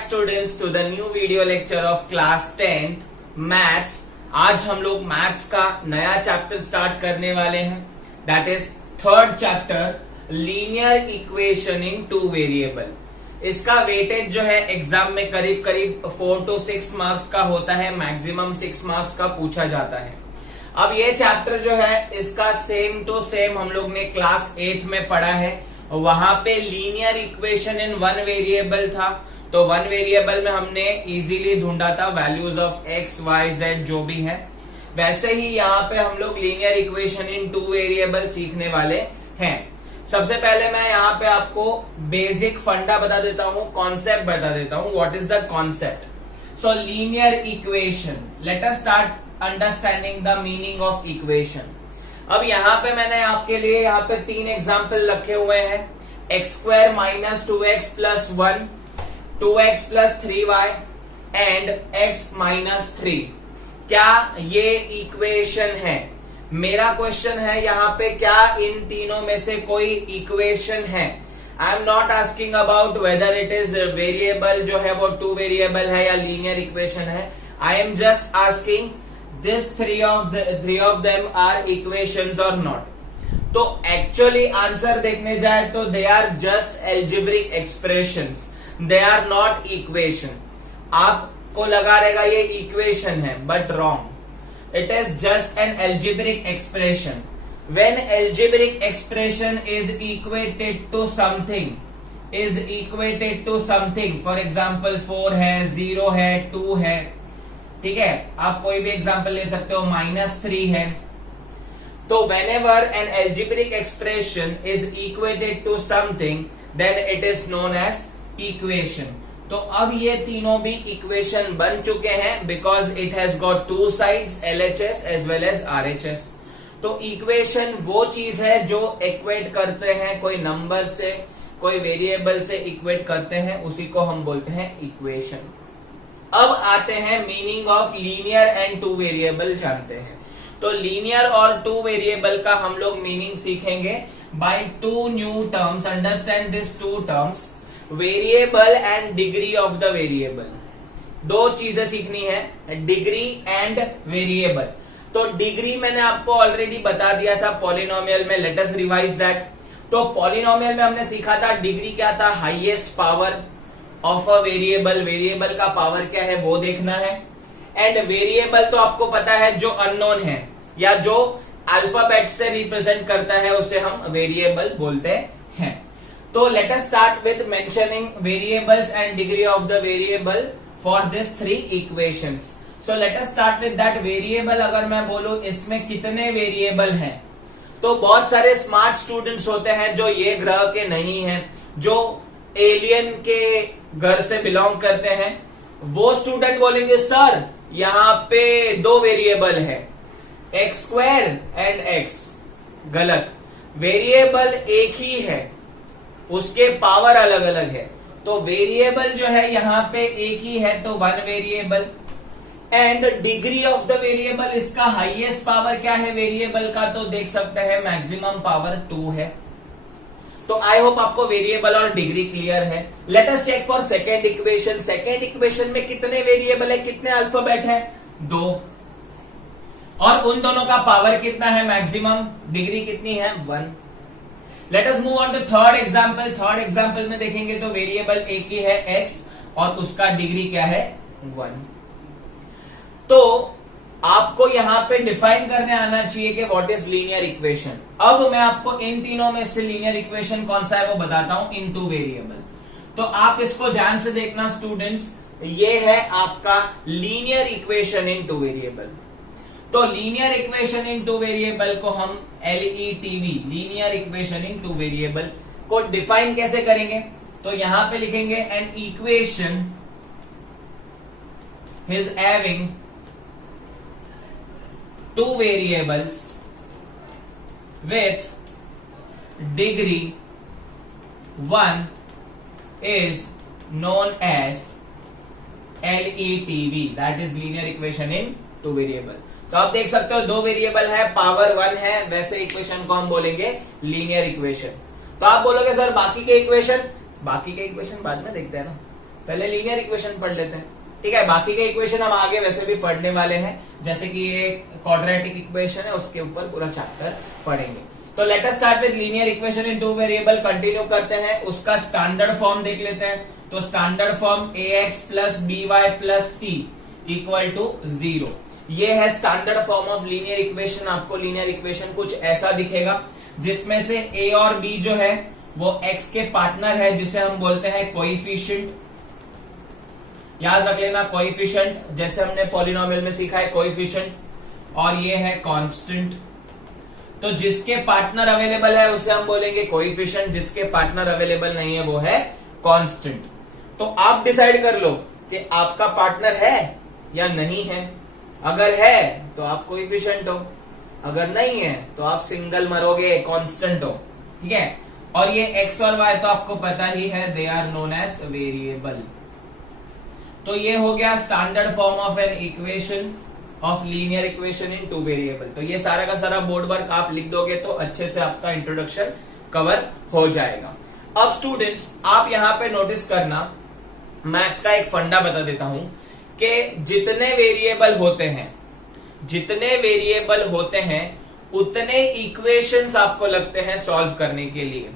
back students to the new video lecture of class 10 maths. आज हम लोग maths का नया चैप्टर स्टार्ट करने वाले हैं, that is third chapter linear equation in two variable. इसका वेटेज जो है एग्जाम में करीब करीब 4 to 6 मार्क्स का होता है, मैक्सिमम 6 मार्क्स का पूछा जाता है। अब ये चैप्टर जो है इसका सेम टू सेम हम लोग ने क्लास 8 में पढ़ा है। वहां पे linear equation in one variable था, तो वन वेरिएबल में हमने इजीली ढूंढा था values of x y z जो भी है। वैसे ही यहाँ पे हम लोग linear equation in two variable सीखने वाले हैं। सबसे पहले मैं यहाँ पे आपको बेसिक फंडा बता देता हूँ, कॉन्सेप्ट बता देता हूँ, what is the concept. So linear equation, late us start understanding the meaning of equation. अब यहाँ पे मैंने आपके लिए यहाँ पे 3 एग्जाम्पल रखे हुए हैं, x² minus 2x plus 1, 2x plus 3y and x minus 3। क्या ये इक्वेशन है? मेरा क्वेश्चन है यहाँ पे, क्या इन तीनों में से कोई इक्वेशन है? I am not asking about whether it is variable जो है वो टू वेरिएबल है या लीनियर इक्वेशन है। I am just asking this three of them are equations or not। तो एक्चुअली आंसर देखने जाए तो they are just algebraic expressions, they are not equation। आपको लगा रहेगा ये इक्वेशन है, but wrong, it is just an algebraic expression। when algebraic expression is equated to something, for example 4 है, 0 है, 2 है, ठीक है, आप कोई भी एग्जांपल ले सकते हो, -3 है। तो whenever an algebraic expression is equated to something then it is known as equation। तो अब ये तीनों भी इक्वेशन बन चुके हैं because it has got two sides, LHS as well as RHS। तो इक्वेशन वो चीज है जो इक्वेट करते हैं, कोई नंबर से कोई वेरिएबल से इक्वेट करते हैं, उसी को हम बोलते हैं इक्वेशन। अब आते हैं meaning of linear and two variable जानते हैं। तो लीनियर और टू वेरिएबल का हम लोग मीनिंग सीखेंगे by 2 new terms. Understand this 2 terms, variable and degree of the variable. 2 चीजें सीखनी है, डिग्री एंड वेरिएबल। तो डिग्री मैंने आपको ऑलरेडी बता दिया था पॉलिनोमियल में, लेट अस रिवाइज दैट। तो पॉलिनोमियल में हमने सीखा था डिग्री क्या था, highest power of a variable. Variable का पावर क्या है वो देखना है। एंड वेरिएबल तो आपको पता है जो अननोन है या जो अल्फाबेट से रिप्रेजेंट करता है उसे हम वेरिएबल बोलते हैं। तो let us start with mentioning variables and degree of the variable for this 3 equations. So let us start with that. Variable अगर मैं बोलूं इसमें कितने वेरिएबल हैं, तो बहुत सारे स्मार्ट स्टूडेंट्स होते हैं जो ये ग्रह के नहीं हैं, जो एलियन के घर से बिलोंग करते हैं। वो स्टूडेंट बोलेंगे सर यहाँ पे 2 वेरिएबल है, x² एंड x। गलत, वेरिएबल एक ही है, उसके पावर अलग अलग है। तो वेरिएबल जो है यहाँ पे एक ही है, तो 1 variable. And degree of the variable, इसका हाईएस्ट पावर क्या है वेरिएबल का, तो देख सकते हैं मैक्सिमम पावर 2 है। तो आई होप आपको वेरिएबल और डिग्री क्लियर है। Let us check for second equation. Second equation में कितने वेरिएबल है, कितने अल्फाबेट है, 2, और उन दोनों का पावर कितना है मैक्सिमम, डिग्री कितनी है, 1। Let us move on to third example. Third example में देखेंगे तो वेरिएबल एक ही है x और उसका डिग्री क्या है, 1। तो आपको यहां पे डिफाइन करने आना चाहिए कि व्हाट इज लीनियर इक्वेशन। अब मैं आपको इन तीनों में से लीनियर इक्वेशन कौन सा है वो बताता हूं, इन टू वेरिएबल। तो आप इसको ध्यान से देखना स्टूडेंट्स, ये है आपका linear equation in two variable. तो linear equation in two variable को हम LETV, linear equation in two variable को डिफाइन कैसे करेंगे, तो यहां पे लिखेंगे an equation is having 2 variables with degree 1 is known as LETV, that is linear equation in 2 variable। तो आप देख सकते हो 2 वेरिएबल है, पावर 1 है, वैसे इक्वेशन को हम बोलेंगे लीनियर इक्वेशन। तो आप बोलोगे सर बाकी के इक्वेशन बाद में देखते हैं ना, पहले लीनियर इक्वेशन पढ़ लेते हैं, ठीक है। बाकी के इक्वेशन हम आगे वैसे भी पढ़ने वाले हैं, जैसे कि ये क्वाड्रेटिक इक्वेशन है उसके ऊपर पूरा चैप्टर पढ़ेंगे। तो let us start with linear equation in two variable. Continue करते हैं, उसका स्टैंडर्ड फॉर्म देख लेते हैं। तो standard form ax plus by plus c equal to 0, ये है standard form of linear equation. आपको लीनियर इक्वेशन कुछ ऐसा दिखेगा जिसमें से a और b जो है वो x के पार्टनर है, जिसे हम बोलते हैं कोएफिशिएंट। याद रख लेना, कोएफिशिएंट जैसे हमने पॉलिनोमियल में सीखा है कोएफिशिएंट, और ये है कांस्टेंट। तो जिसके पार्टनर अवेलेबल है उसे हम बोलेंगे कोएफिशिएंट, जिसके पार्टनर अवेलेबल नहीं है वो है कांस्टेंट। तो आप डिसाइड कर लो कि आपका पार्टनर है या नहीं है। अगर है तो आप कोएफिशिएंट हो, अगर नहीं है तो आप सिंगल मरोगे, कांस्टेंट हो, ठीक है। और ये x और y तो आपको पता ही है, they are known as variable. तो ये हो गया standard form of an equation of linear equation in two variable. तो ये सारा का सारा बोर्ड वर्क आप लिख दोगे तो अच्छे से आपका इंट्रोडक्शन कवर हो जाएगा। अब स्टूडेंट्स आप यहां पे नोटिस करना, मैथ्स का एक फंडा बता देता हूं कि जितने वेरिएबल होते हैं उतने इक्वेशंस आपको लगते हैं सॉल्व करने के लिए।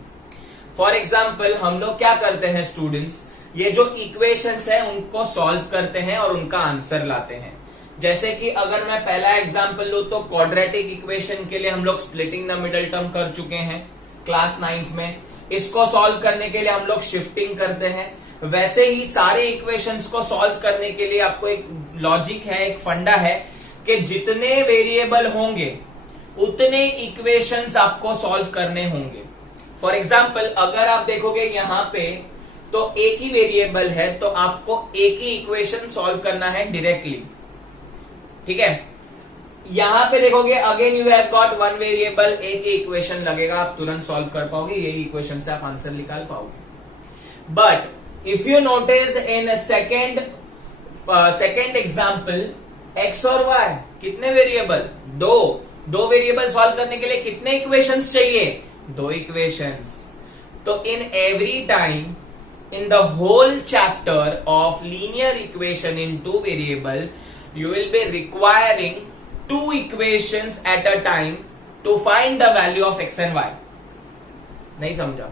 फॉर एग्जाम्पल हम लोग क्या करते हैं स्टूडेंट्स, ये जो इक्वेशंस हैं उनको सॉल्व करते हैं और उनका आंसर लाते हैं। जैसे कि अगर मैं पहला एग्जाम्पल लूं तो क्वाड्रेटिक इक्वेशन के लिए हम लोग स्प्लिटिंग द मिडल टर्म कर चुके हैं क्लास 9th में। इसको सॉल्व करने के लिए हम लोग शिफ्टिंग करते हैं। वैसे ही सारे इक्वेशंस को सॉल्व करने के लिए आपको एक लॉजिक है, एक फंडा है कि जितने वेरिएबल होंगे उतने इक्वेशंस आपको सॉल्व करने होंगे। फॉर एग्जाम्पल अगर आप देखोगे यहां पे तो एक ही वेरिएबल है तो आपको एक ही इक्वेशन सॉल्व करना है डायरेक्टली, ठीक है। यहां पे देखोगे again you have got one variable, एक ही इक्वेशन लगेगा, आप तुरंत सॉल्व कर पाओगे, यही इक्वेशन से आप आंसर निकाल पाओगे। But if you notice in second example x और y, कितने वेरिएबल? दो वेरिएबल सॉल्व करने के लिए कितने इक्वेशंस चाहिए? 2 इक्वेशंस। तो in every time in the whole chapter of linear equation in two variable you will be requiring 2 equations at a time to find the value of x and y। नहीं समझा?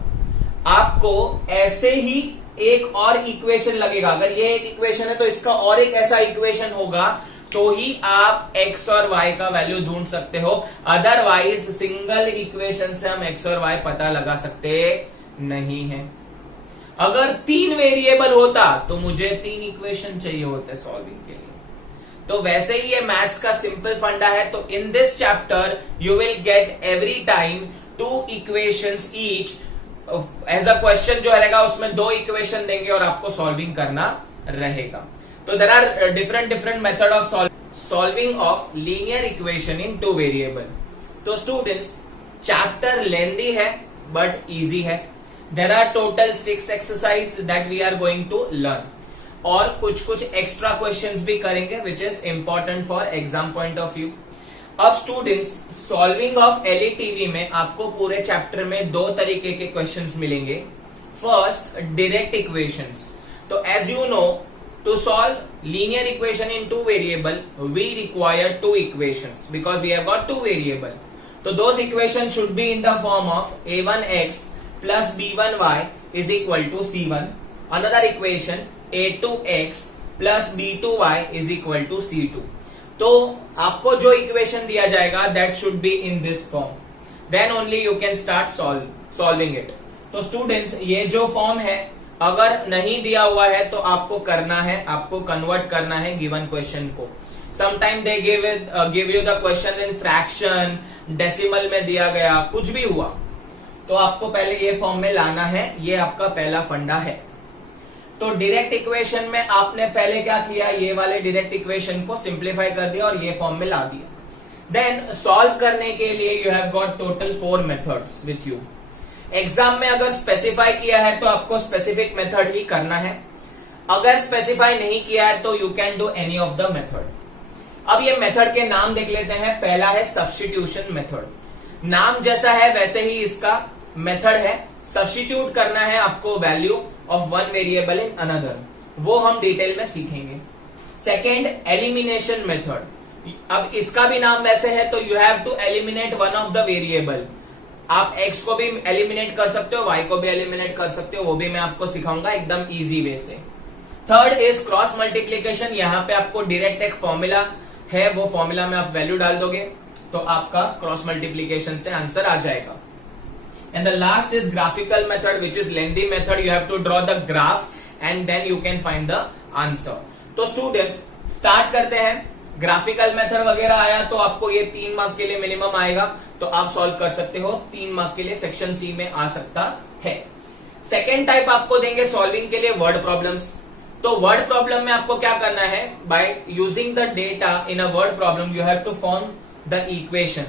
आपको ऐसे ही एक और equation लगेगा। अगर ये एक इक्वेशन है तो इसका और एक ऐसा इक्वेशन होगा तो ही आप x और y का वैल्यू ढूंढ सकते हो। अदरवाइज सिंगल इक्वेशन से हम x और y पता लगा सकते नहीं है। अगर 3 वेरिएबल होता तो मुझे 3 इक्वेशन चाहिए होते सॉल्विंग के लिए। तो वैसे ही ये मैथ्स का सिंपल फंडा है। तो in this chapter you will get every time 2 equations each. As a question जो रहेगा उसमें 2 इक्वेशन देंगे और आपको सॉल्विंग करना रहेगा। तो there are different method of solving of linear equation in 2 variable. तो स्टूडेंट्स चैप्टर लेंथी है बट इजी है। There are total 6 exercises that we are going to learn, और कुछ एक्स्ट्रा क्वेश्चंस भी करेंगे which is important for exam point of view। अब students solving of LETV में आपको पूरे चैप्टर में 2 तरीके के क्वेश्चंस मिलेंगे। First direct equations. तो as you know to solve linear equation in 2 variable we require 2 equations because we have got 2 variable. तो those equation should be in the form of a1x plus b1y is equal to c1. Another equation a2x plus b2y is equal to c2. तो आपको जो equation दिया जाएगा that should be in this form. Then only you can start solving it. तो students ये जो form है अगर नहीं दिया हुआ है तो आपको करना है, आपको कन्वर्ट करना है गिवन क्वेश्चन को। Sometime they give you the question in fraction, decimal में दिया गया, कुछ भी हुआ तो आपको पहले ये फॉर्म में लाना है। ये आपका पहला फंडा है। तो डायरेक्ट इक्वेशन में आपने पहले क्या किया, ये वाले डायरेक्ट इक्वेशन को सिंप्लीफाई कर दिया और ये फॉर्म में ला दिया। देन सॉल्व करने के लिए you have got total 4 methods with you. Exam में अगर स्पेसिफाई किया है तो आपको स्पेसिफिक मेथड ही करना है, अगर स्पेसिफाई नहीं किया है तो you can do any of the method. अब ये मेथड के नाम देख लेते हैं। पहला है सब्स्टिट्यूशन मेथड। नाम जैसा है वैसे ही इसका मेथड है। सब्स्टिट्यूट करना है आपको value of one variable in another. वो हम डिटेल में सीखेंगे। Second, elimination method. अब इसका भी नाम वैसे है, तो you have to eliminate one of the variable. आप x को भी एलिमिनेट कर सकते हो, y को भी एलिमिनेट कर सकते हो, वो भी मैं आपको सिखाऊंगा एकदम इजी वे से। Third is cross multiplication. यहाँ पे आपको डायरेक्ट एक फॉर्मूला है, वो फॉर्मूला में आप वैल्यू डाल दोगे तो आपका क्रॉस मल्टीप्लीकेशन से आंसर आ जाएगा। And the last is graphical method which is lengthy method. You have to draw the graph and then you can find the answer. तो स्टूडेंट्स स्टार्ट करते हैं। ग्राफिकल मेथड वगैरह आया तो आपको ये 3 मार्क के लिए मिनिमम आएगा, तो आप सॉल्व कर सकते हो। 3 मार्क के लिए सेक्शन सी में आ सकता है। सेकेंड टाइप आपको देंगे सॉल्विंग के लिए वर्ड प्रॉब्लम्स। तो वर्ड प्रॉब्लम में आपको क्या करना है, by using the data in a word problem you have to form the equation.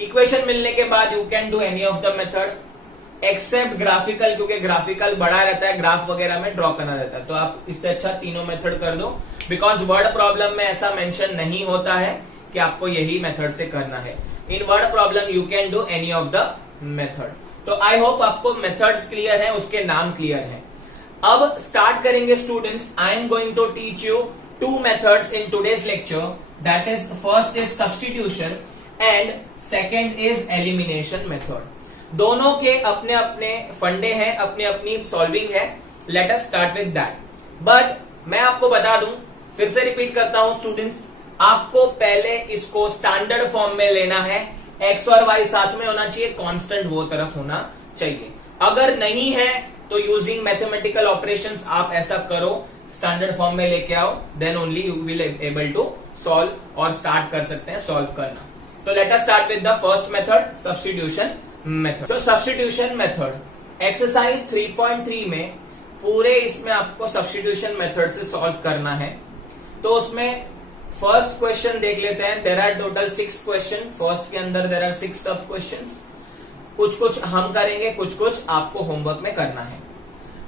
Equation मिलने के बाद you can do any of the method except graphical, क्योंकि ग्राफिकल बड़ा रहता है, ग्राफ वगैरह में ड्रॉ करना रहता है। तो आप इससे अच्छा तीनों मेथड कर दो, बिकॉज वर्ड प्रॉब्लम में ऐसा मेंशन नहीं होता है कि आपको यही मेथड से करना है। In word problem you can do any of the method. तो आई होप आपको मेथड्स क्लियर है, उसके नाम क्लियर है। अब स्टार्ट करेंगे students. I am going to teach you 2 methods in today's lecture. That is first is substitution and second is elimination method. दोनों के अपने अपने फंडे हैं, अपनी अपनी सॉल्विंग है। Let us start with that. But मैं आपको बता दूं, फिर से रिपीट करता हूं स्टूडेंट्स, आपको पहले इसको स्टैंडर्ड फॉर्म में लेना है। एक्स और वाई साथ में होना चाहिए, कांस्टेंट वो तरफ होना चाहिए। अगर नहीं है तो यूजिंग मैथमेटिकल ऑपरेशंस आप ऐसा करो, स्टैंडर्ड फॉर्म में लेके आओ, then only you will able to solve और स्टार्ट कर सकते हैं सॉल्व करना। तो let us start with the first method, substitution method. तो सब्स्टिट्यूशन मेथड एक्सरसाइज 3.3 में पूरे इसमें आपको सब्स्टिट्यूशन मेथड से सॉल्व करना है। तो उसमें फर्स्ट क्वेश्चन देख लेते हैं। There are total 6 question. First के अंदर देयर आर 6 सब क्वेश्चंस। कुछ हम करेंगे, कुछ आपको होमवर्क में करना है,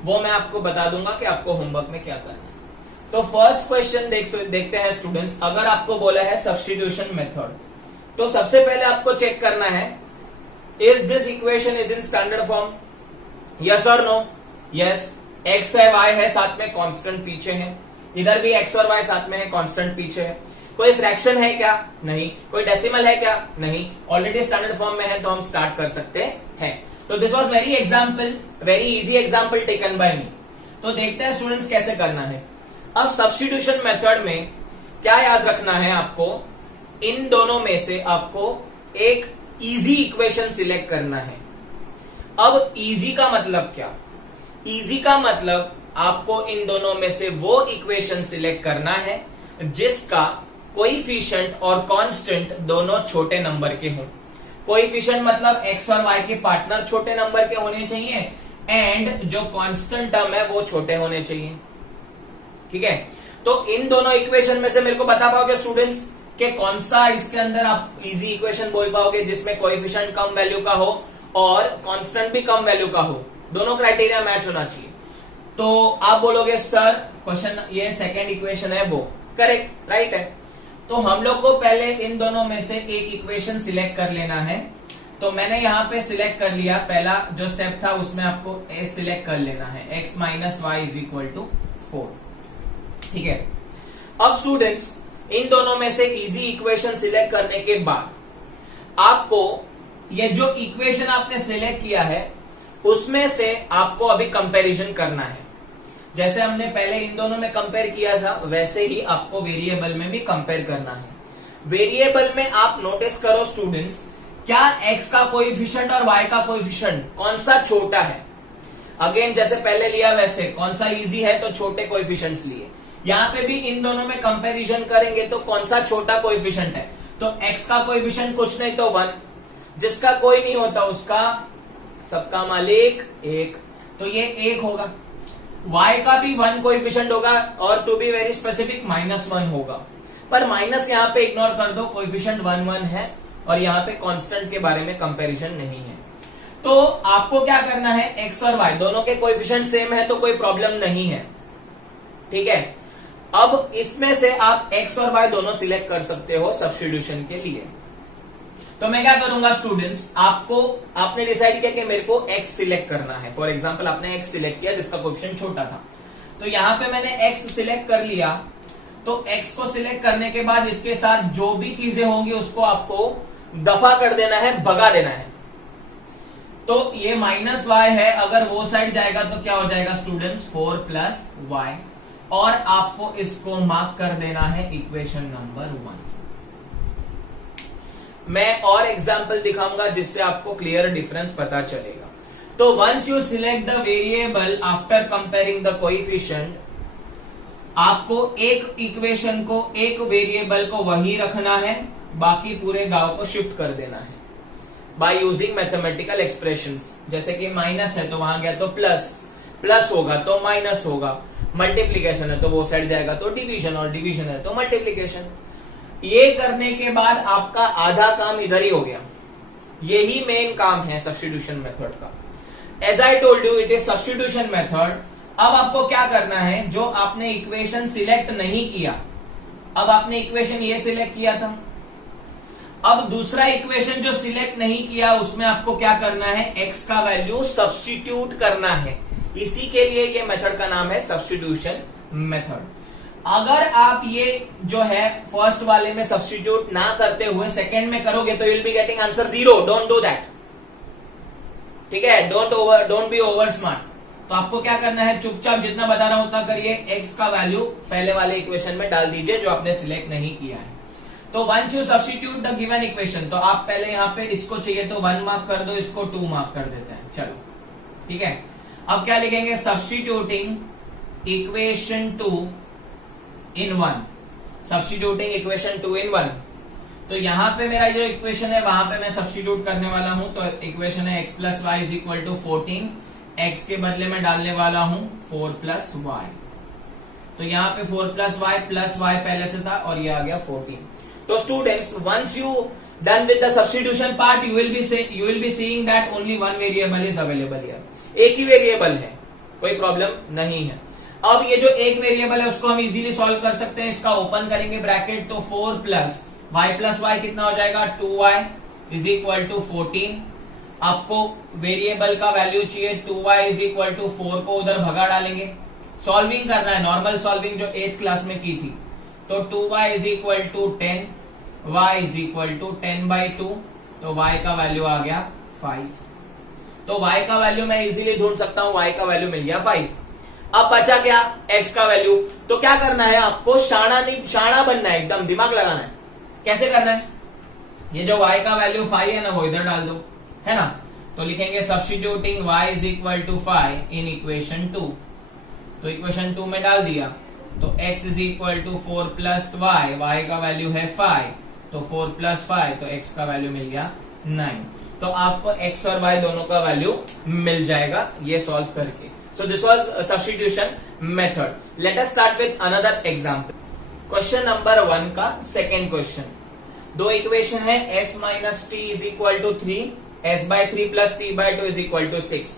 वो मैं आपको बता दूंगा कि आपको होमवर्क में क्या करना है। तो फर्स्ट क्वेश्चन देखते हैं स्टूडेंट्स। अगर आपको बोला है सब्स्टिट्यूशन मेथड, तो सबसे पहले आपको चेक करना है is this equation is in standard form, yes और नो। यस, एक्स है, वाई है, साथ में कांस्टेंट पीछे है। इधर भी एक्स और वाई साथ में है, कांस्टेंट पीछे है। कोई फ्रैक्शन है क्या? नहीं। कोई डेसिमल है क्या? नहीं। ऑलरेडी स्टैंडर्ड फॉर्म में है, तो हम स्टार्ट कर सकते हैं। तो this was very easy example taken by me. तो देखते हैं स्टूडेंट्स कैसे करना है। अब सब्स्टिट्यूशन मेथड में क्या याद रखना है आपको, इन दोनों में से आपको एक इजी इक्वेशन सिलेक्ट करना है। अब इजी का मतलब क्या? इजी का मतलब आपको इन दोनों में से वो इक्वेशन सिलेक्ट करना है जिसका कोएफिशिएंट और कांस्टेंट दोनों छोटे नंबर के हों। कोएफिशिएंट मतलब एक्स और वाई के पार्टनर छोटे नंबर के होने चाहिए, एंड जो कांस्टेंट टर्म है वो छोटे होने चाहिए। ठीक है, तो इन दोनों इक्वेशन में से मेरे को बता पाओगे स्टूडेंट्स कि कौन सा इसके अंदर आप इजी इक्वेशन बोल पाओगे जिसमें कोएफिशिएंट कम वैल्यू का हो और कांस्टेंट भी कम वैल्यू का हो, दोनों क्राइटेरिया मैच होना चाहिए। तो आप बोलोगे सर क्वेश्चन ये सेकेंड इक्वेशन है, वो करेक्ट, राइट है। तो हम लोग को पहले इन दोनों में से एक इक्वेशन सिलेक्ट कर लेना है। तो मैंने यहां पे सिलेक्ट कर लिया, पहला जो स्टेप था उसमें आपको ए सिलेक्ट कर लेना है, x minus y is equal to 4। ठीक है, अब स्टूडेंट्स इन दोनों में से इजी इक्वेशन सिलेक्ट करने के बाद आपको ये जो इक्वेशन आपने सिलेक्ट किया है उसमें से आपको अभी कंपैरिजन करना है। जैसे हमने पहले इन दोनों में कंपेयर किया था वैसे ही आपको वेरिएबल में भी कंपेयर करना है। वेरिएबल में आप नोटिस करो स्टूडेंट्स, क्या x का कोएफिशिएंट और y का कोएफिशिएंट कौन सा छोटा है। अगेन जैसे पहले लिया वैसे कौन सा इजी है तो छोटे कोएफिशिएंट्स लिए। यहाँ पे भी इन दोनों में कंपैरिजन करेंगे तो कौन सा छोटा कोएफिशिएंट है, तो x का कोएफिशिएंट कुछ नहीं तो 1, जिसका कोई नहीं होता उसका सबका मालिक 1, तो ये 1 होगा। y का भी 1 कोएफिशिएंट होगा और टू बी वेरी स्पेसिफिक -1 होगा, पर माइनस यहाँ पे इग्नोर कर दो, कोएफिशिएंट 1 1 है और यहाँ पे कांस्टेंट के बारे में कंपैरिजन नहीं है। तो आपको क्या करना है, x और y दोनों के कोएफिशिएंट सेम है तो कोई प्रॉब्लम नहीं है। ठीक है, अब इसमें से आप x और y दोनों सिलेक्ट कर सकते हो सब्स्टिट्यूशन के लिए। तो मैं क्या करूंगा स्टूडेंट्स, आपने डिसाइड किया कि मेरे को x सिलेक्ट करना है। फॉर एग्जांपल आपने x सिलेक्ट किया जिसका कोएफिशिएंट छोटा था, तो यहां पे मैंने x सिलेक्ट कर लिया, तो x को सिलेक्ट करने के बाद इसके साथ जो भी चीजें होंगी उसको आपको दफा कर देना है, भगा देना है। तो ये -y है, अगर वो साइड जाएगा तो क्या हो जाएगा स्टूडेंट्स 4 + y, और आपको इसको मार्क कर देना है इक्वेशन नंबर 1। मैं और एग्जाम्पल दिखाऊंगा जिससे आपको क्लियर डिफरेंस पता चलेगा। तो once you select the variable after comparing the coefficient, आपको एक इक्वेशन को, एक वेरिएबल को वही रखना है, बाकी पूरे गांव को शिफ्ट कर देना है बाय यूजिंग मैथमेटिकल एक्सप्रेशंस। जैसे कि माइनस है तो वहां गया तो प्लस, प्लस होगा तो माइनस होगा, मल्टीप्लीकेशन है तो वो साइड जाएगा तो डिवीजन, और डिवीजन है तो मल्टीप्लीकेशन। ये करने के बाद आपका आधा काम इधर ही हो गया। यही मेन काम है सब्स्टिट्यूशन मेथड का। As I told you, it is substitution method. अब आपको क्या करना है, जो आपने इक्वेशन सिलेक्ट नहीं किया, अब आपने इक्वेशन ये सिलेक्ट किया था, अब दूसरा इक्वेशन जो सिलेक्ट नहीं किया उसमें आपको क्या करना है, x का वैल्यू सब्स्टिट्यूट करना है। इसी के लिए ये मेथड का नाम है सब्स्टिट्यूशन मेथड। अगर आप ये जो है फर्स्ट वाले में सब्स्टिट्यूट ना करते हुए सेकेंड में करोगे तो you will be getting answer 0। Don't do that, ठीक है? Don't be over smart. तो आपको क्या करना है, चुपचाप जितना बता रहा हूं उतना करिए, x का वैल्यू पहले वाले इक्वेशन में डाल दीजिए जो आपने सिलेक्ट नहीं किया है। तो once you substitute the given equation, तो आप पहले यहाँ पे इसको चाहिए तो 1 मार्क कर दो, इसको 2 मार्क कर देते हैं। चलो ठीक है, अब क्या लिखेंगे, substituting equation 2 in 1, substituting equation 2 in 1। तो यहां पे मेरा जो इक्वेशन है वहां पे मैं सब्स्टिट्यूट करने वाला हूं। तो इक्वेशन है x + y = 14, x के बदले में डालने वाला हूं 4 + y। तो यहाँ पे 4 + y पहले से था और ये आ गया 14। तो students, once you done with the substitution part, you will be seeing that only one variable is available here. एक ही वेरिएबल है, कोई प्रॉब्लम नहीं है। अब ये जो एक वेरिएबल है उसको हम इजीली सॉल्व कर सकते हैं। इसका ओपन करेंगे ब्रैकेट, तो 4 + y कितना हो जाएगा, 2y = 14। आपको वेरिएबल का वैल्यू चाहिए, 2y = 4 को उधर भगा डालेंगे। सॉल्विंग करना है, नॉर्मल सॉल्विंग जो 8th क्लास में की थी। तो 2y = 10, y = 10/2, तो y का वैल्यू आ गया 5। तो y का वैल्यू मैं इजीली ढूंढ सकता हूं, y का वैल्यू मिल गया 5। अब बचा क्या, x का वैल्यू। तो क्या करना है, आपको शाना बनना है, एकदम दिमाग लगाना है। कैसे करना है, ये जो y का वैल्यू 5 है ना, वो इधर डाल दो, है ना। तो लिखेंगे सब्स्टिट्यूटिंग y = 5 इन इक्वेशन 2। तो इक्वेशन 2 में डाल दिया, तो x = 4 + y का वैल्यू है 5, तो 4 + 5, तो x का वैल्यू मिल गया 9। तो आपको x और y दोनों का वैल्यू मिल जाएगा ये सॉल्व करके। So this was a substitution method. Let us start with another example. Question number 1 का second question. दो इक्वेशन है, s - t = 3, s/3 + t/2 = 6।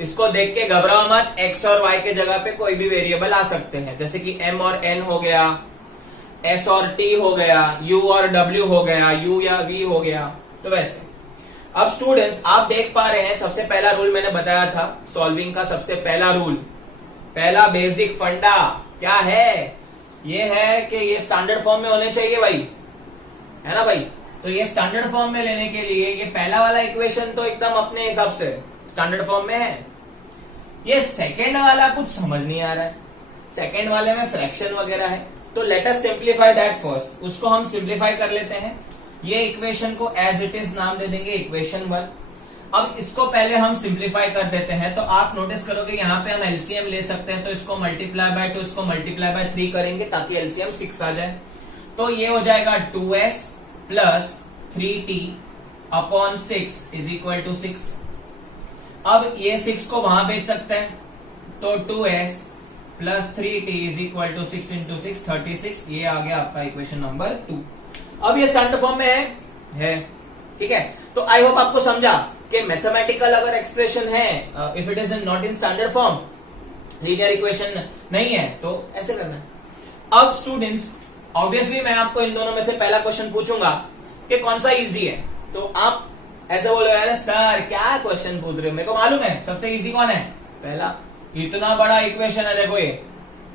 इसको देख के घबराओ मत, x और y के जगह पे कोई भी वेरिएबल आ सकते हैं, जैसे कि m और n हो गया, s और t हो गया, u और w हो गया, u या v हो गया। तो वैसे अब स्टूडेंट्स, आप देख पा रहे हैं, सबसे पहला रूल मैंने बताया था सॉल्विंग का। सबसे पहला रूल, पहला बेसिक फंडा क्या है, ये है कि ये स्टैंडर्ड फॉर्म में होने चाहिए भाई, है ना भाई। तो ये स्टैंडर्ड फॉर्म में लेने के लिए ये पहला वाला इक्वेशन तो एकदम अपने हिसाब से स्टैंडर्ड फॉर्म में है। ये सेकेंड वाला कुछ समझ नहीं आ रहा है, सेकेंड वाले में फ्रैक्शन वगैरह है। तो let us simplify that first. उसको हम सिंप्लीफाई कर लेते हैं। ये इक्वेशन को एज इट इज नाम दे देंगे इक्वेशन 1। अब इसको पहले हम सिंप्लीफाई कर देते हैं। तो आप नोटिस करोगे यहाँ पे हम एलसीएम ले सकते हैं, तो इसको ×2, इसको ×3 करेंगे ताकि एलसीएम 6 आ जाए। तो ये हो जाएगा 2s + 3t/6 = 6। अब ये 6 को वहां भेज सकते हैं, तो 2s + 3t = 6 × 6 36। ये आ गया आपका इक्वेशन नंबर 2। अब ये स्टैंडर्ड फॉर्म में है, ठीक है। तो आई होप आपको समझा कि मैथमेटिकल अगर एक्सप्रेशन है, if it is not in standard form, linear equation नहीं है, तो ऐसे करना है। अब स्टूडेंट्स, ऑब्वियसली मैं आपको इन दोनों में से पहला क्वेश्चन पूछूंगा कि कौन सा इजी है। तो आप ऐसे बोलोगे, अरे सर क्या क्वेश्चन पूछ रहे हो, मेरे को मालूम है सबसे इजी कौन है, पहला। इतना बड़ा इक्वेशन है, देखो ये,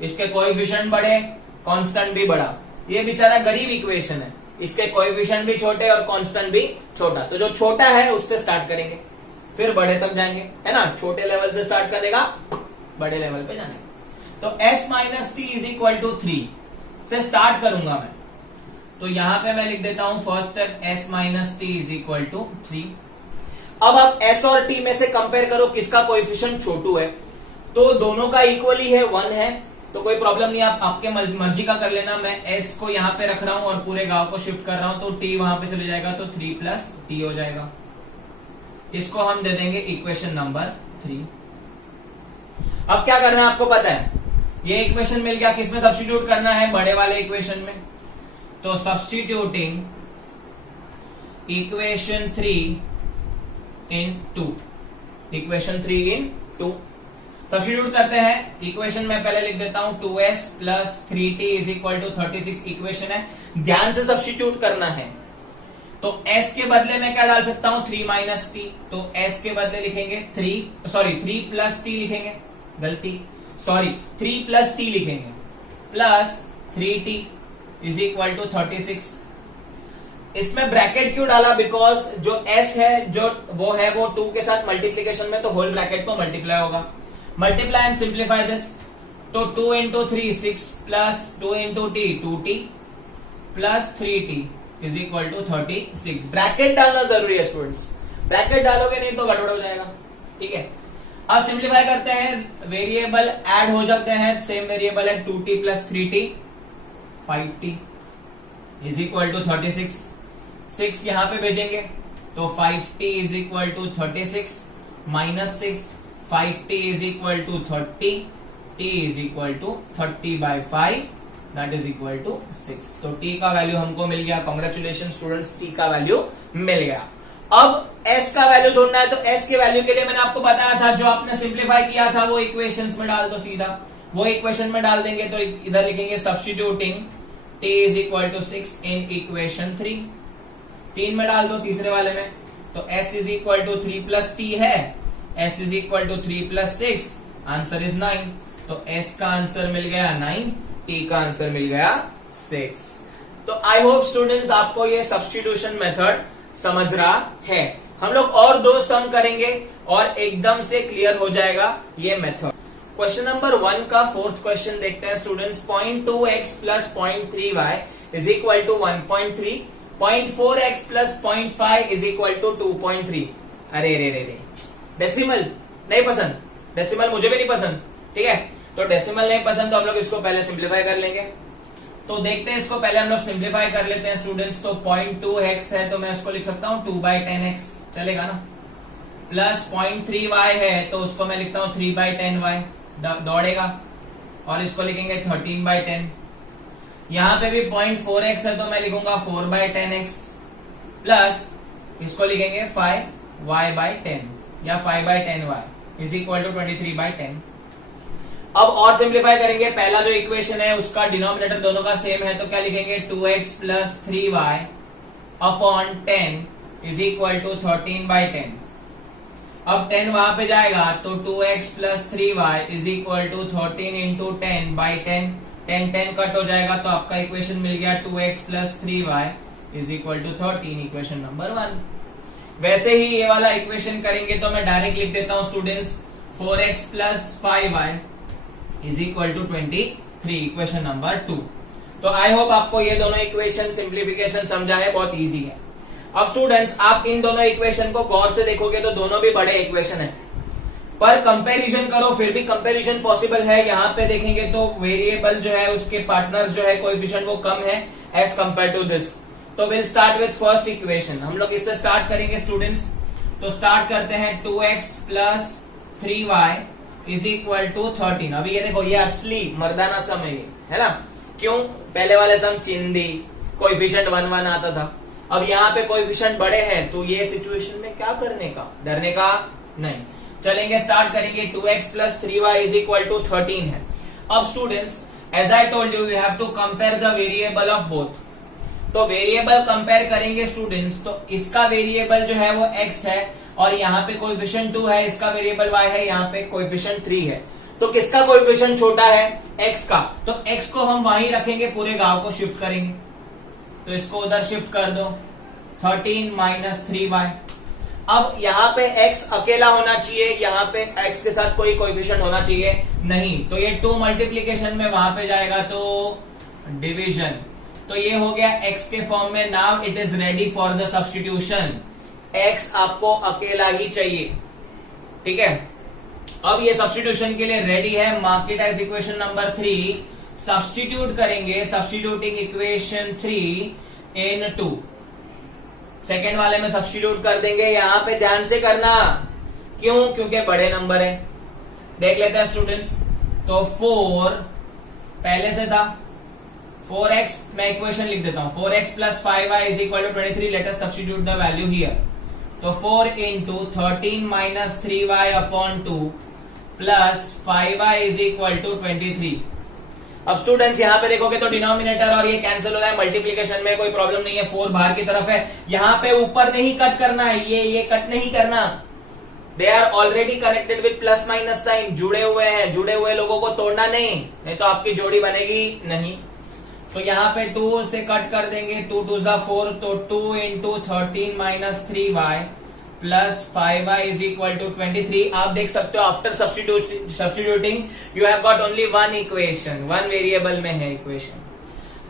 इसके कोएफिशिएंट बड़े, कांस्टेंट भी बड़ा, ये बेचारा गरीब इक्वेशन है, इसके कोएफिशिएंट भी छोटे और कांस्टेंट भी छोटा। तो जो छोटा है उससे स्टार्ट करेंगे, फिर बड़े तक जाएंगे, है ना। छोटे लेवल से स्टार्ट करेगा, बड़े लेवल पे जाने। तो s minus t is equal to 3 से स्टार्ट करूंगा मैं। तो यहां पे मैं लिख देता हूं first step s minus t is equal to 3। अब आप s और t में से कंपेयर करो किसका कोएफिशिएंट छोटू है। तो दोनों का इक्वली है, 1 है, तो कोई प्रॉब्लम नहीं, आप आपके मर्जी का कर लेना। मैं s को यहां पे रख रहा हूं और पूरे गांव को शिफ्ट कर रहा हूं, तो t वहां पे चले जाएगा, तो 3 प्लस t हो जाएगा। इसको हम दे देंगे इक्वेशन नंबर 3। अब क्या करना है आपको पता है, ये इक्वेशन मिल गया, किसमें सब्स्टिट्यूट करना है, बड़े वाले इक्वेशन में। तो substituting equation 3 in 2, equation 3 in 2 substitute करते हैं। इक्वेशन में पहले लिख देता हूं 2s plus 3t is equal to 36 equation है, ध्यान से सब्स्टिट्यूट करना है। तो s के बदले में क्या डाल सकता हूं, 3 माइनस टी। तो s के बदले लिखेंगे 3 प्लस टी लिखेंगे, गलती, 3 प्लस टी लिखेंगे, plus 3t is equal to 36। इसमें ब्रैकेट क्यों डाला, बिकॉज जो s है जो वो है वो 2 के साथ मल्टीप्लीकेशन में, तो होल ब्रैकेट तो मल्टीप्लाई होगा। मल्टीप्लाई एंड सिंप्लीफाई दिस, तो 2 into 3 6 plus 2 into t 2t plus 3t is equal to 36। Bracket डालना जरूरी है स्टूडेंट्स, ब्रैकेट डालोगे नहीं तो गड़बड़ हो जाएगा, ठीक है। अब सिंप्लीफाई करते हैं, वेरिएबल ऐड हो जाते हैं, सेम वेरिएबल है 2t plus 3t 5t is equal to 36। 6 यहां पे भेजेंगे तो 5t is equal to 36 minus 6, 5t is equal to 30, t is equal to 30/5 that is equal to 6। तो t का वैल्यू हमको मिल गया, कांग्रेचुलेशन स्टूडेंट्स, t का वैल्यू मिल गया। अब s का वैल्यू ढूंढना है, तो s के वैल्यू के लिए मैंने आपको बताया था, जो आपने सिंप्लीफाई किया था वो इक्वेशंस में डाल दो सीधा, वो इक्वेशन में डाल देंगे। तो इधर लिखेंगे substituting t is equal to 6 in equation 3, 3 में डाल दो तीसरे वाले में, तो s is equal to 3 plus t है, s is equal to 3 plus 6, answer is 9। तो s का आंसर मिल गया 9, t का आंसर मिल गया 6। तो आई होप स्टूडेंट्स आपको ये सब्स्टिट्यूशन मेथड समझ रहा है। हम लोग और 2 सम करेंगे और एकदम से क्लियर हो जाएगा ये मेथड। क्वेश्चन नंबर 1 का 4th क्वेश्चन देखते हैं students. 0.2x plus 0.3y is equal to 1.3, 0.4x plus 0.5 is equal to 2.3। अरे रे रे रे, डेसिमल नहीं पसंद, डेसिमल मुझे भी नहीं पसंद, ठीक है। तो डेसिमल नहीं पसंद तो हम लोग इसको पहले सिंप्लीफाई कर लेंगे। तो देखते हैं इसको पहले हम लोग सिंप्लीफाई कर लेते हैं स्टूडेंट्स। तो 0.2x है तो मैं इसको लिख सकता हूं 2/10x, चलेगा ना। प्लस 0.3y है तो उसको मैं लिखता हूं 3/10y, दौड़ेगा। और इसको लिखेंगे 13/10। यहां पे भी 0.4x है तो मैं लिखूंगा 4/10x, प्लस इसको लिखेंगे 5y/10 या 5/10y इज इक्वल टू 23/10। अब और सिंप्लीफाई करेंगे, पहला जो इक्वेशन है उसका डिनोमिनेटर दोनों का सेम है, तो क्या लिखेंगे 2x plus 3y upon 10 is equal to 13/10। अब 10 वहां पे जाएगा तो 2x plus 3y is equal to 13 into 10/10, 10 cut हो जाएगा तो आपका इक्वेशन मिल गया 2x plus 3y is equal to 13, equation number 1। वैसे ही ये वाला इक्वेशन करेंगे तो मैं डायरेक्ट लिख देता हूं students 4x plus 5y is equal to 23, equation number 2। तो आई होप आपको ये दोनों इक्वेशन सिंप्लीफिकेशन समझा है, बहुत इजी है। अब स्टूडेंट्स आप इन दोनों इक्वेशन को गौर से देखोगे तो दोनों भी बड़े इक्वेशन है, पर कंपैरिजन करो फिर भी कंपैरिजन पॉसिबल है। यहाँ पे देखेंगे तो वेरिएबल जो है उसके पार्टनर्स जो है कोएफिशिएंट वो कम है एज कंपेयर टू दिस। तो will start with first equation, हम लोग इससे स्टार्ट करेंगे स्टूडेंट्स। तो स्टार्ट करते हैं 2x plus 3y is equal to 13। अभी ये देखो ये असली मर्दाना सम है ना, क्यों? पहले वाले सम चिंदी कोएफिशिएंट 1 1 आता था, अब यहाँ पे कोएफिशिएंट बड़े हैं तो ये सिचुएशन में क्या करने का, डरने का नहीं। चलेंगे स्टार्ट करेंगे 2x plus 3y is equal to 13 है। अब students as I told you have to compare the variable of both. तो वेरिएबल कंपेयर करेंगे स्टूडेंट्स, तो इसका वेरिएबल जो है वो x है और यहाँ पे कोएफिशिएंट 2 है, इसका वेरिएबल y है, यहाँ पे कोएफिशिएंट 3 है। तो तो किसका कोएफिशिएंट छोटा है? x का। तो x को हम वहीं रखेंगे, पूरे गांव को शिफ्ट करेंगे, तो इसको उधर शिफ्ट कर दो, 13 माइनस 3y। अब यहाँ पे x अकेला होना चाहिए, यहाँ पे x के साथ कोई कोएफिशिएंट होना चाहिए नहीं, तो ये 2 मल्टीप्लीकेशन में वहां पे जाएगा तो डिवीजन। तो ये हो गया x के फॉर्म में। Now it is ready for the substitution. x आपको अकेला ही चाहिए, ठीक है। अब ये सब्स्टिट्यूशन के लिए रेडी है। Mark it as equation number 3। Substitute करेंगे, सब्स्टिट्यूटिंग इक्वेशन 3 इन 2। सेकेंड वाले में सब्स्टिट्यूट कर देंगे। यहां पे ध्यान से करना, क्यों? क्योंकि बड़े नंबर है। देख लेते हैं स्टूडेंट्स। तो 4 पहले से था, 4x, मैं इक्वेशन लिख देता हूं, 4x plus 5y is equal to 23। Let us substitute the value here. तो 4 into 13 minus 3y upon 2 plus 5y is equal to 23। अब स्टूडेंट्स यहां पे देखोगे तो डिनोमिनेटर और ये कैंसिल हो रहा है, मल्टीप्लीकेशन में कोई प्रॉब्लम नहीं है, 4 बाहर की तरफ है। यहां पे ऊपर नहीं कट करना है, ये कट नहीं करना। They are already connected with plus minus sign, जुड़े हुए हैं, जुड़े हुए लोगों को तोड़ना नहीं तो आपकी जोड़ी बनेगी नहीं। तो यहाँ पे 2 से कट कर देंगे, 2 2 जा 4, तो 2 into 13 minus 3y plus 5y is equal to 23। आप देख सकते हो after substituting you have got only one equation, one variable में है इक्वेशन।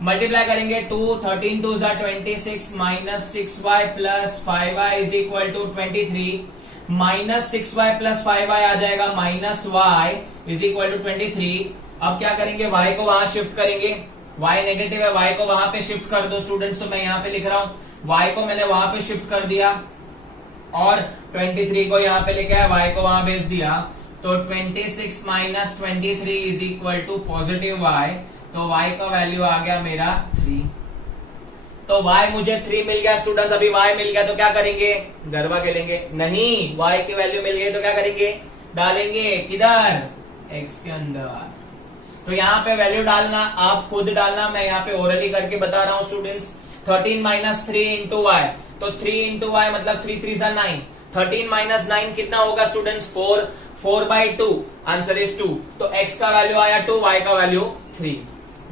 मल्टीप्लाई करेंगे, 2 13 2 जा 26 minus 6y plus 5y is equal to 23। Minus 6y plus 5y आ जाएगा minus y is equal to 23। अब क्या करेंगे, y को वहां शिफ्ट करेंगे, y नेगेटिव है, y को वहां पे शिफ्ट कर दो स्टूडेंट्स। तो मैं यहाँ पे लिख रहा हूं, y को मैंने वहां पे शिफ्ट कर दिया और 23 को यहाँ पे लेके आया, y को वहां भेज दिया। तो 26 minus 23 is equal to positive y। तो y का वैल्यू आ गया मेरा 3। तो y मुझे 3 मिल गया स्टूडेंट्स। अभी y मिल गया तो क्या करेंगे, गरबा खेलेंगे? नहीं, y की वैल्यू मिल गई तो क्या करेंगे, डालेंगे किधर, x के अंदर। तो यहाँ पे वैल्यू डालना, आप खुद डालना, मैं यहाँ पे ओरली करके बता रहा हूँ स्टूडेंट्स। 13 माइनस 3 इंटू वाई, तो 3 इंटू वाई मतलब 3 3 9। 13 माइनस 9 कितना होगा स्टूडेंट्स, 4, 4/2। Answer is 2। तो x का वैल्यू आया 2, y का value 3।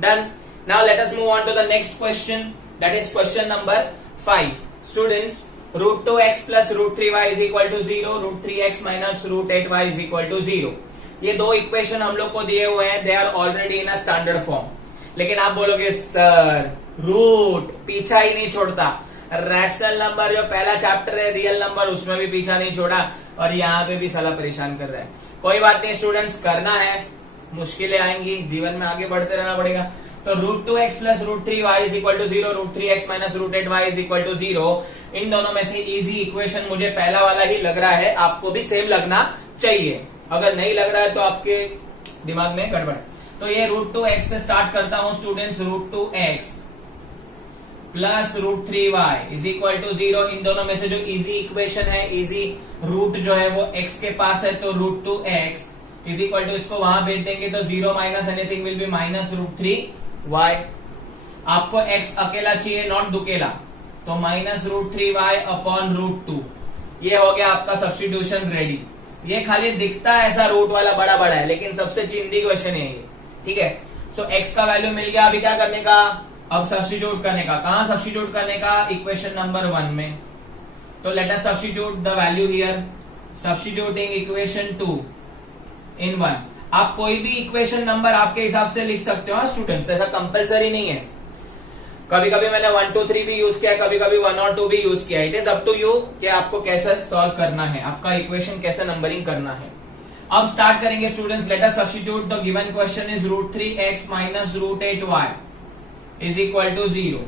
Done. Now let us move on to the next question, that is question number 5। Students, √2x plus √3y is equal to 0, √3x minus √8y is equal to 0। ये दो equation हम लोग को दिए हुए हैं, they are already in a standard form. लेकिन आप बोलोगे सर रूट पीछा ही नहीं छोड़ता, रैशनल नंबर जो पहला चैप्टर है रियल नंबर, उसमें भी पीछा नहीं छोड़ा और यहाँ पे भी साला परेशान कर रहा है। कोई बात नहीं स्टूडेंट्स, करना है, मुश्किलें आएंगी, जीवन में आगे बढ़ते रहना पड़ेगा। तो √2x plus √3y is equal to 0, √3x minus √8y is equal to 0। इन दोनों में से इजी इक्वेशन मुझे पहला वाला ही लग रहा है, आपको भी सेम लगना चाहिए। अगर नहीं लग रहा है तो आपके दिमाग में गड़बड़ है। तो ये √2x से स्टार्ट करता हूं students, √2x plus √3y is equal to 0। इन दोनों में से जो इजी इक्वेशन है, इजी रूट जो है वो x के पास है, तो √2x इज इक्वल टू, इसको वहां भेज देंगे तो 0 minus anything will be minus √3y। आपको x अकेला चाहिए, नॉट दुकेला, तो माइनस √3y अपॉन √2। ये हो गया आपका सब्स्टिट्यूशन रेडी। ये खाली दिखता है ऐसा रूट वाला बड़ा बड़ा है, लेकिन सबसे चिंदी क्वेश्चन है ये, ठीक है। सो x का वैल्यू मिल गया, अभी क्या करने का, अब सब्स्टिट्यूट करने का। कहां सब्स्टिट्यूट करने का, इक्वेशन नंबर 1 में। तो let us substitute the value here, substituting equation 2 इन 1। आप कोई भी इक्वेशन नंबर आपके हिसाब से लिख सकते हो स्टूडेंट्स, ऐसा कंपलसरी नहीं है। कभी कभी मैंने 1 2 3 भी यूज किया, कभी कभी 1 और 2 भी यूज किया। It is up to you कि आपको कैसे सॉल्व करना है, आपका इक्वेशन कैसे नंबरिंग करना है। अब स्टार्ट करेंगे students, let us substitute the given question is √3x minus √8y is equal to 0।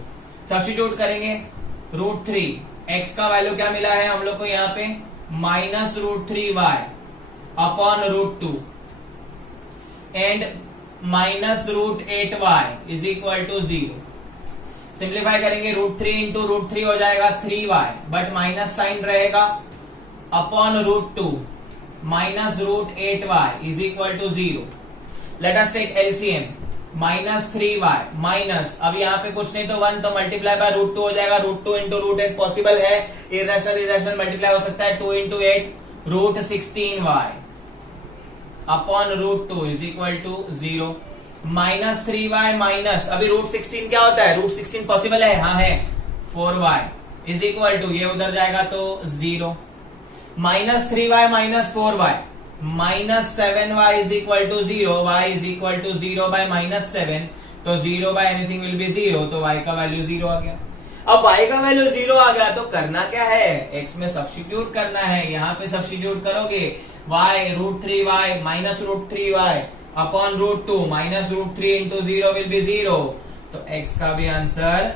Substitute करेंगे, √3 x का वैल्यू क्या मिला है हम लोग को यहाँ पे, minus √3y upon √2 and minus √8y is equal to 0। Simplify करेंगे, √3 इंटू √3 हो जाएगा 3y, बट माइनस साइन रहेगा, upon √2 minus √8y is equal to 0। Let us take LCM, minus 3y minus, अब यहाँ पे कुछ नहीं तो 1, तो मल्टीप्लाई बाय √2 हो जाएगा। √2 इंटू √8 पॉसिबल है, इरेशनल मल्टीप्लाई हो सकता है, 2 into 8 √16y upon root 2 is equal to 0। Minus 3y minus, अभी रूट 16 क्या होता है, रूट 16 पॉसिबल है, हाँ है, 4y इज इक्वल टू, ये उधर जाएगा तो 0। Minus 3y minus 4y minus 7y is equal to 0, y is equal to 0 by minus 7, तो 0 बाय एनीथिंग विल बी 0, तो y का वैल्यू 0 आ गया। अब y का वैल्यू 0 आ गया तो करना क्या है, x में सब्स्टिट्यूट करना है। यहाँ पे सब्स्टिट्यूट करोगे y root 3y minus root 3y upon root 2 minus root 3 into 0 will be 0, तो x का भी आंसर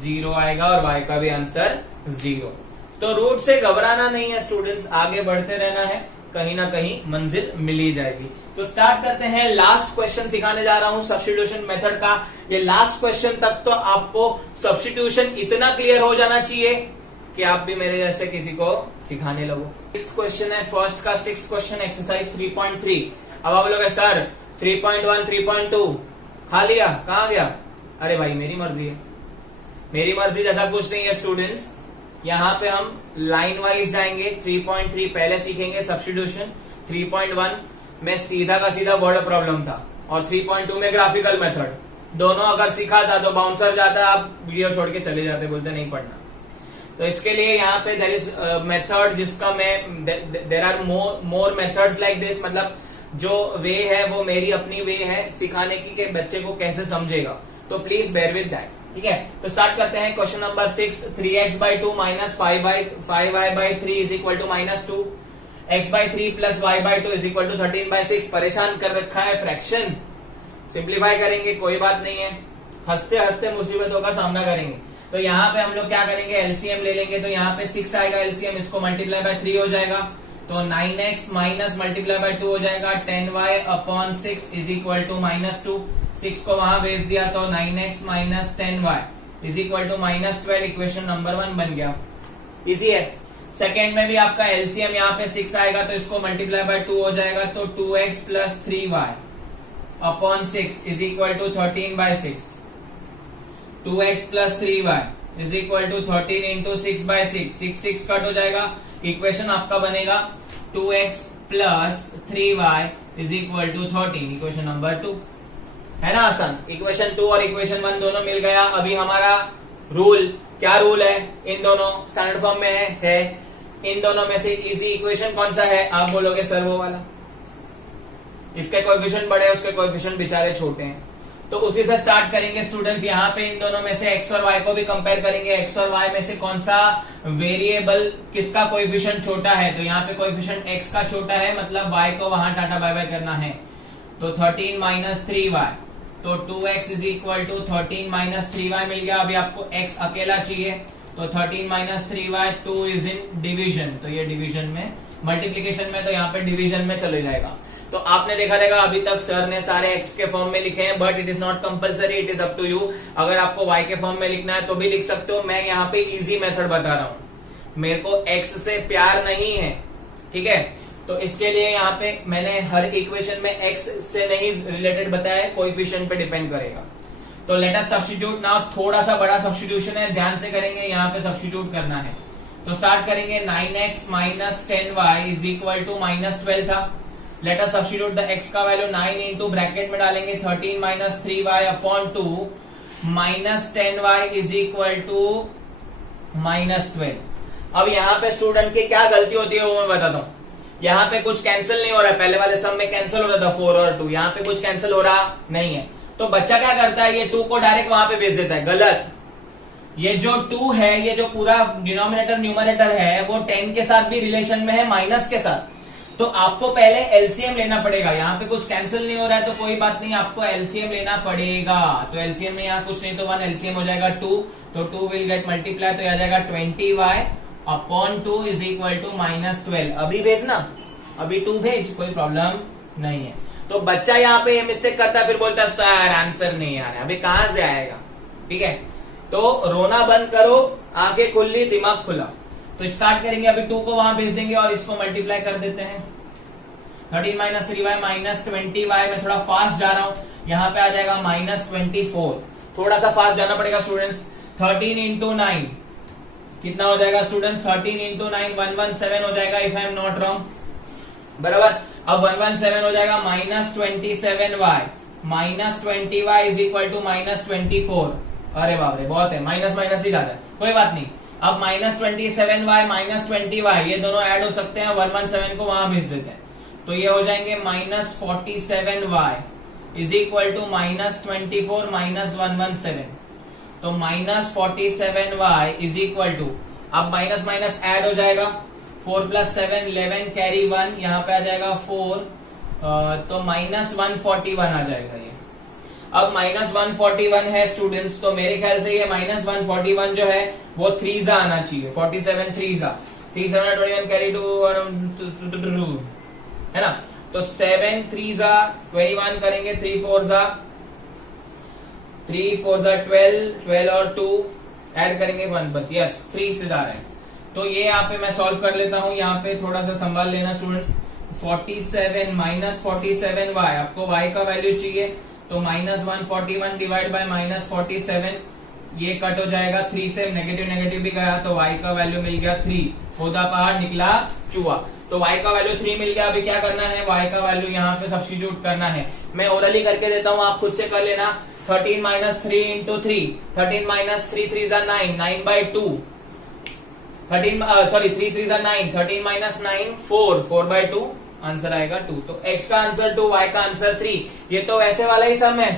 0 आएगा और y का भी आंसर 0। तो रूट से घबराना नहीं है स्टूडेंट्स, आगे बढ़ते रहना है, कहीं ना कहीं मंजिल मिल ही जाएगी। तो स्टार्ट करते हैं, लास्ट क्वेश्चन सिखाने जा रहा हूं सब्स्टिट्यूशन मेथड का। ये लास्ट क्वेश्चन तक तो आपको सब्स्टिट्यूशन इतना क्लियर हो जाना चाहिए कि आप भी मेरे जैसे किसी को सिखाने लगो। इस क्वेश्चन है फर्स्ट का 6th क्वेश्चन एक्सरसाइज 3.3। अब आप लोग सर 3.1 3.2 खा लिया, कहां गया, अरे भाई मेरी मर्जी है, मेरी मर्जी जैसा कुछ नहीं है स्टूडेंट्स। यहाँ पे हम लाइन वाइज जाएंगे, 3.3 पहले सीखेंगे सब्स्टिट्यूशन, 3.1 में सीधा का सीधा वर्ड प्रॉब्लम था और 3.2 में ग्राफिकल मेथड, दोनों अगर सीखा था तो बाउंसर जाता, आप वीडियो छोड़ के चले जाते, बोलते नहीं पढ़ना। तो इसके लिए यहाँ पे देयर इज मेथड जिसका मैं, there are more methods like this, मतलब जो वे है वो मेरी अपनी वे है सिखाने की कि बच्चे को कैसे समझेगा, तो प्लीज बेयर विद दैट, ठीक है। तो स्टार्ट करते हैं question number 6। 3x by 2 minus 5y by 3 is equal to minus 2, x by 3 plus y by 2 is equal to 13 by 6। परेशान कर रखा है फ्रैक्शन, सिंप्लीफाई करेंगे, कोई बात नहीं है, हंसते हंसते मुसीबतों का सामना करेंगे। तो यहाँ पे हम लोग क्या करेंगे, एलसीएम ले लेंगे, तो यहाँ पे 6 आएगा एलसीएम, इसको मल्टीप्लाई बाय 3 हो जाएगा, तो 9x माइनस मल्टीप्लाई बाय 2 हो जाएगा, 10y upon 6 is equal to minus 2। 6 को वहां भेज दिया तो 9x minus 10y is equal to minus 12, equation number 1 बन गया। इजी है। सेकेंड में भी आपका एलसीएम यहाँ पे 6 आएगा, तो इसको मल्टीप्लाई बाय 2 हो जाएगा, तो 2x plus 3y upon 6 is equal to 13 by 6। 2x plus 3y is equal to 13 into 6 by 6, 6 cut हो जाएगा, इक्वेशन आपका बनेगा 2x plus 3y is equal to 13, equation number 2 है ना आसान। इक्वेशन 2 और इक्वेशन 1 दोनों मिल गया। अभी हमारा रूल, क्या रूल है, इन दोनों स्टैंडर्ड फॉर्म में है, इन दोनों में से इजी इक्वेशन कौन सा है, आप बोलोगे सर वो वाला, इसके कोएफिशिएंट बड़े हैं, उसके कोएफिशिएंट बेचारे छोटे हैं, तो उसी से स्टार्ट करेंगे स्टूडेंट्स। यहाँ पे इन दोनों में से x और y को भी कंपेयर करेंगे, x और y में से कौन सा वेरिएबल किसका कोएफिशिएंट छोटा है, तो यहाँ पे कोएफिशिएंट x का छोटा है, मतलब y को वहां टाटा बाय बाय करना है, तो 13 माइनस 3y, तो 2x is equal to 13 minus 3y मिल गया। अभी आपको x अकेला चाहिए, तो 13 minus 3y, 2 is in division, तो ये डिवीजन में, मल्टीप्लीकेशन में तो यहाँ पे डिवीजन में चले जाएगा। तो आपने देखा रहेगा अभी तक सर ने सारे x के फॉर्म में लिखे हैं, but it is not compulsory, it is up to you. अगर आपको y के फॉर्म में लिखना है तो भी लिख सकते हो, मैं यहाँ पे इजी मेथड बता रहा हूँ, मेरे को x से प्यार नहीं है, ठीक है। तो इसके लिए यहाँ पे मैंने हर इक्वेशन में x से नहीं रिलेटेड बताया है, कोएफिशिएंट पे डिपेंड करेगा। तो लेट अस सब्स्टिट्यूट नाउ, थोड़ा सा बड़ा सब्स्टिट्यूशन है, ध्यान से करेंगे, यहाँ पे सब्स्टिट्यूट करना है। तो स्टार्ट करेंगे, 9x minus 10y is equal to minus 12 था। Let us substitute the x का वैल्यू 9 इंटू ब्रैकेट में डालेंगे 13 minus 3y upon 2 minus 10y is equal to minus 12। अब यहाँ पे स्टूडेंट की क्या गलती होती है वो मैं बताता हूँ। यहाँ पे कुछ कैंसिल नहीं हो रहा है, पहले वाले सम में कैंसिल हो रहा था 4 और 2, यहाँ पे कुछ कैंसिल हो रहा नहीं है, तो बच्चा क्या करता है, ये 2 को डायरेक्ट वहां पे भेज देता है, गलत। ये जो 2 है, ये जो पूरा डिनोमिनेटर न्यूमरेटर है, वो 10 के साथ भी रिलेशन में है, माइनस के साथ, तो आपको पहले एलसीएम लेना पड़ेगा। यहाँ पे कुछ कैंसिल नहीं हो रहा है तो कोई बात नहीं, आपको एलसीएम लेना पड़ेगा। तो एलसीएम में यहाँ कुछ नहीं तो 1, एलसीएम हो जाएगा 2, तो 2 विल गेट मल्टीप्लाई, तो आ जाएगा 20y upon 2 is equal to minus 12। अभी भेजना, अभी 2 भेज, कोई प्रॉब्लम नहीं है। तो बच्चा यहाँ पे ये मिस्टेक करता है, फिर बोलता है सर आंसर नहीं आ रहा है, अभी कहां से आएगा, ठीक है। तो रोना बंद करो, आंखें खुली दिमाग खुला। तो स्टार्ट करेंगे, अभी 2 को वहां भेज देंगे और इसको मल्टीप्लाई कर देते हैं। 13 माइनस 3y माइनस 20y, में थोड़ा फास्ट जा रहा हूं, यहाँ पे आ जाएगा माइनस 24, थोड़ा सा फास्ट जाना पड़ेगा स्टूडेंट्स। 13 इंटू 9 कितना हो जाएगा स्टूडेंट्स, 13 इंटू 9 117 हो जाएगा, if I am not wrong, बराबर। अब 117 हो जाएगा -27y minus 20y is equal to -24। अरे बाप रे, बहुत है, माइनस माइनस ही जाता है, कोई बात नहीं। अब -27y -20y ये दोनों ऐड हो सकते हैं, 117 को वहां भेज देते हैं, तो ये हो जाएंगे -47y इज इक्वल टू -24 -117। तो -47y इज इक्वल टू, अब माइनस माइनस ऐड हो जाएगा, 4 + 7 11 कैरी 1, यहाँ पे आ जाएगा 4, तो -141 आ जाएगा ये। अब -141 है स्टूडेंट्स, तो मेरे ख्याल से ये -141 जो है वो 3 आना चाहिए, 47 3 21 कैरी 2 है ना। तो 7 3 21 करेंगे, 3 4 12 12 और 2 ऐड करेंगे 1 बस, यस 3 से जा रहे हैं। तो ये यहाँ पे मैं सॉल्व कर लेता हूं, यहाँ पे थोड़ा सा संभाल लेना स्टूडेंट्स। 47 -47y, आपको y का वैल्यू चाहिए, तो -141 डिवाइड बाय -47, ये कट हो जाएगा 3 से, नेगेटिव नेगेटिव भी गया, तो y का वैल्यू मिल गया 3, होदा पहाड़ निकला चूहा। तो y का वैल्यू 3 मिल गया। अभी क्या करना है, y का वैल्यू यहाँ पे सब्स्टिट्यूट करना है। मैं ओरली करके देता हूँ, आप खुद से कर लेना। 13 - 3 × 3, 13 - 3 3 9, 9/2, 3 3 9, 13 - 9 4, 4/2, आंसर आएगा 2। तो x का आंसर 2, y का आंसर 3। ये तो वैसे वाला ही सम है,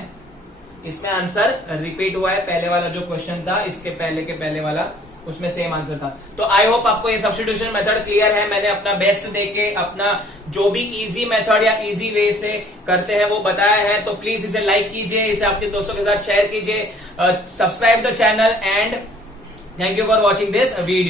इसमें आंसर रिपीट हुआ है, पहले वाला जो क्वेश्चन था इसके पहले के पहले वाला, उसमें सेम आंसर था। तो आई होप आपको ये सब्स्टिट्यूशन मेथड क्लियर है। मैंने अपना बेस्ट देके अपना जो भी इजी मेथड या इजी वे से करते हैं वो बताया है। तो प्लीज इसे लाइक कीजिए, इसे आपके दोस्तों के साथ शेयर कीजिए, subscribe the channel, and thank you for watching this video.